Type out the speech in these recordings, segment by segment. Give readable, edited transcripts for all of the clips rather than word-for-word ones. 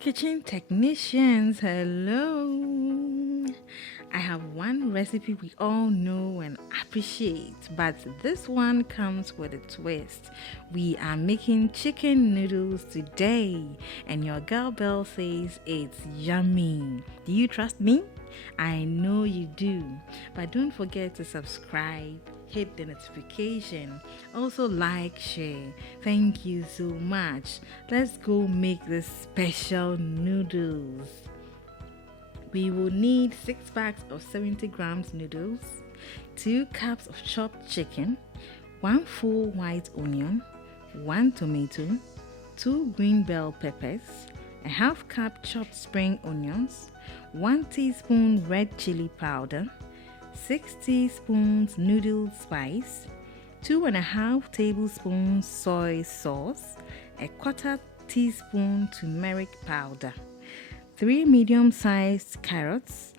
Kitchen technicians, hello. I have one recipe we all know and appreciate, but this one comes with a twist. We are making chicken noodles today, and your girl Belle says it's yummy. Do you trust me? I know you do, but don't forget to subscribe, hit the notification, also like, share. Thank you so much. Let's go make this special noodles. We will need 6 bags of 70 grams noodles, 2 cups of chopped chicken, 1 full white onion, 1 tomato, 2 green bell peppers, a half cup chopped spring onions, 1 teaspoon red chili powder, 6 teaspoons noodle spice, 2.5 tablespoons soy sauce, a quarter teaspoon turmeric powder, 3 medium-sized carrots,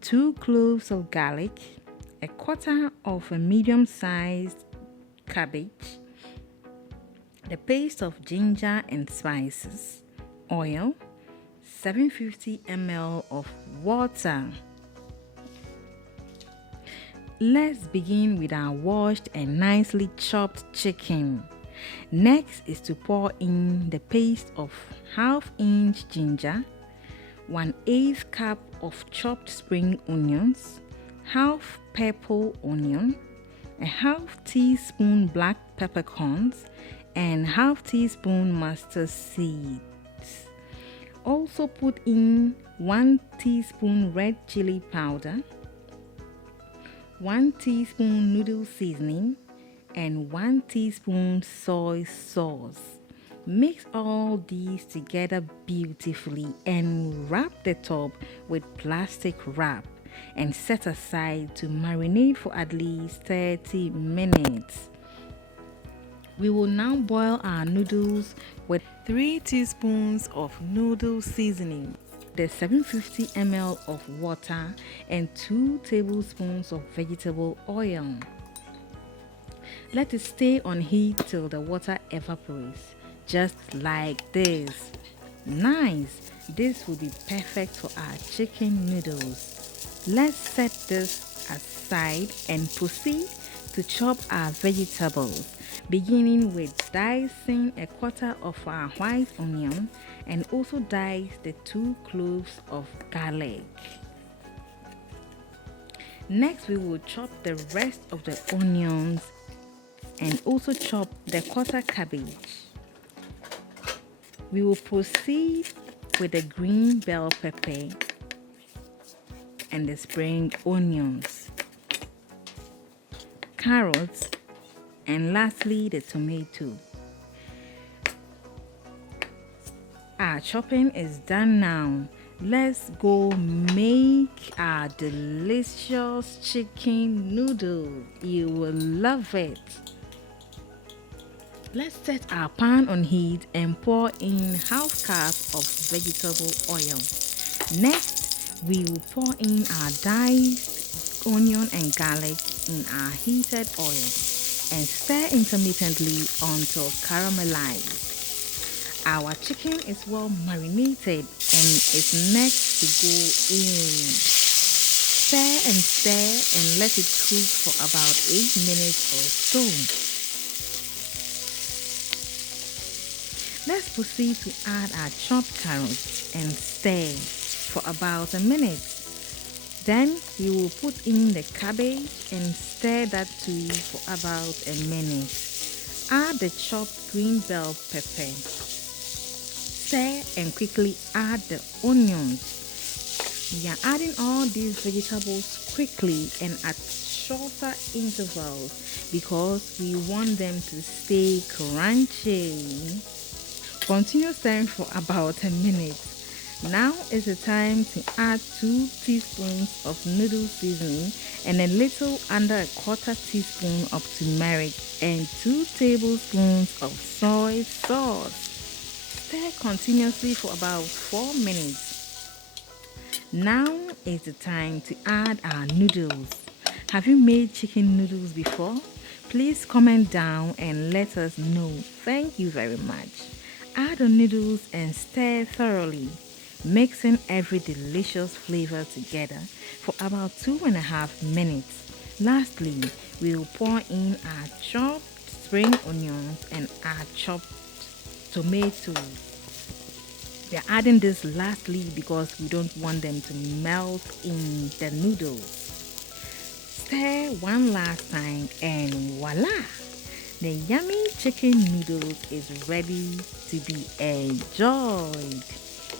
2 cloves of garlic, a quarter of a medium-sized cabbage, the paste of ginger and spices, oil, 750 ml of water. Let's begin with our washed and nicely chopped chicken. Next is to pour in the paste of half-inch ginger, 1/8 cup of chopped spring onions, half purple onion, a half teaspoon black peppercorns, and half teaspoon mustard seeds. Also put in 1 teaspoon red chili powder, 1 teaspoon noodle seasoning, and 1 teaspoon soy sauce. Mix all these together beautifully and wrap the top with plastic wrap and set aside to marinate for at least 30 minutes. We will now boil our noodles with 3 teaspoons of noodle seasoning, the 750 ml of water, and 2 tablespoons of vegetable oil. Let it stay on heat till the water evaporates, just like this. Nice! This will be perfect for our chicken noodles. Let's set this aside and proceed to chop our vegetables, beginning with dicing a quarter of our white onion and also dice the 2 cloves of garlic. Next, we will chop the rest of the onions and also chop the quarter cabbage. We will proceed with the green bell pepper and the spring onions, carrots, and lastly the tomato. Our chopping is done now. Let's go make our delicious chicken noodle. You will love it. Let's set our pan on heat and pour in half cup of vegetable oil. Next, we will pour in our diced onion and garlic in our heated oil and stir intermittently until caramelized. Our chicken is well marinated and is next to go in. Stir and let it cook for about 8 minutes or so. Let's proceed to add our chopped carrots and stir for about a minute. Then we will put in the cabbage and stir that too for about a minute. Add the chopped green bell pepper. Stir and quickly add the onions. We are adding all these vegetables quickly and at shorter intervals because we want them to stay crunchy. Continue stirring for about a minute. Now is the time to add 2 teaspoons of noodle seasoning and a little under a quarter teaspoon of turmeric and 2 tablespoons of soy sauce. Stir continuously for about 4 minutes. Now is the time to add our noodles. Have you made chicken noodles before? Please comment down and let us know. Thank you very much. Add the noodles and stir thoroughly. mixing every delicious flavor together for about 2.5 minutes. Lastly, we'll pour in our chopped spring onions and our chopped tomatoes. We are adding this lastly because we don't want them to melt in the noodles. Stir one last time and voila! The yummy chicken noodles is ready to be enjoyed.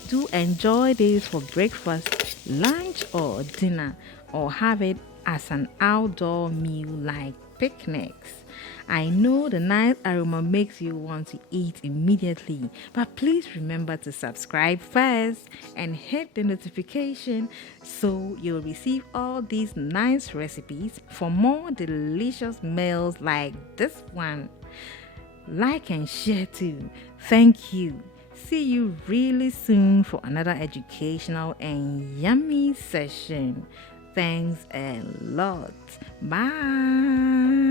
Do enjoy this for breakfast, lunch, or dinner, or have it as an outdoor meal like picnics. I know the nice aroma makes you want to eat immediately, but please remember to subscribe first and hit the notification so you'll receive all these nice recipes for more delicious meals like this one. Like and share too. Thank you. See you really soon for another educational and yummy session. Thanks a lot. Bye.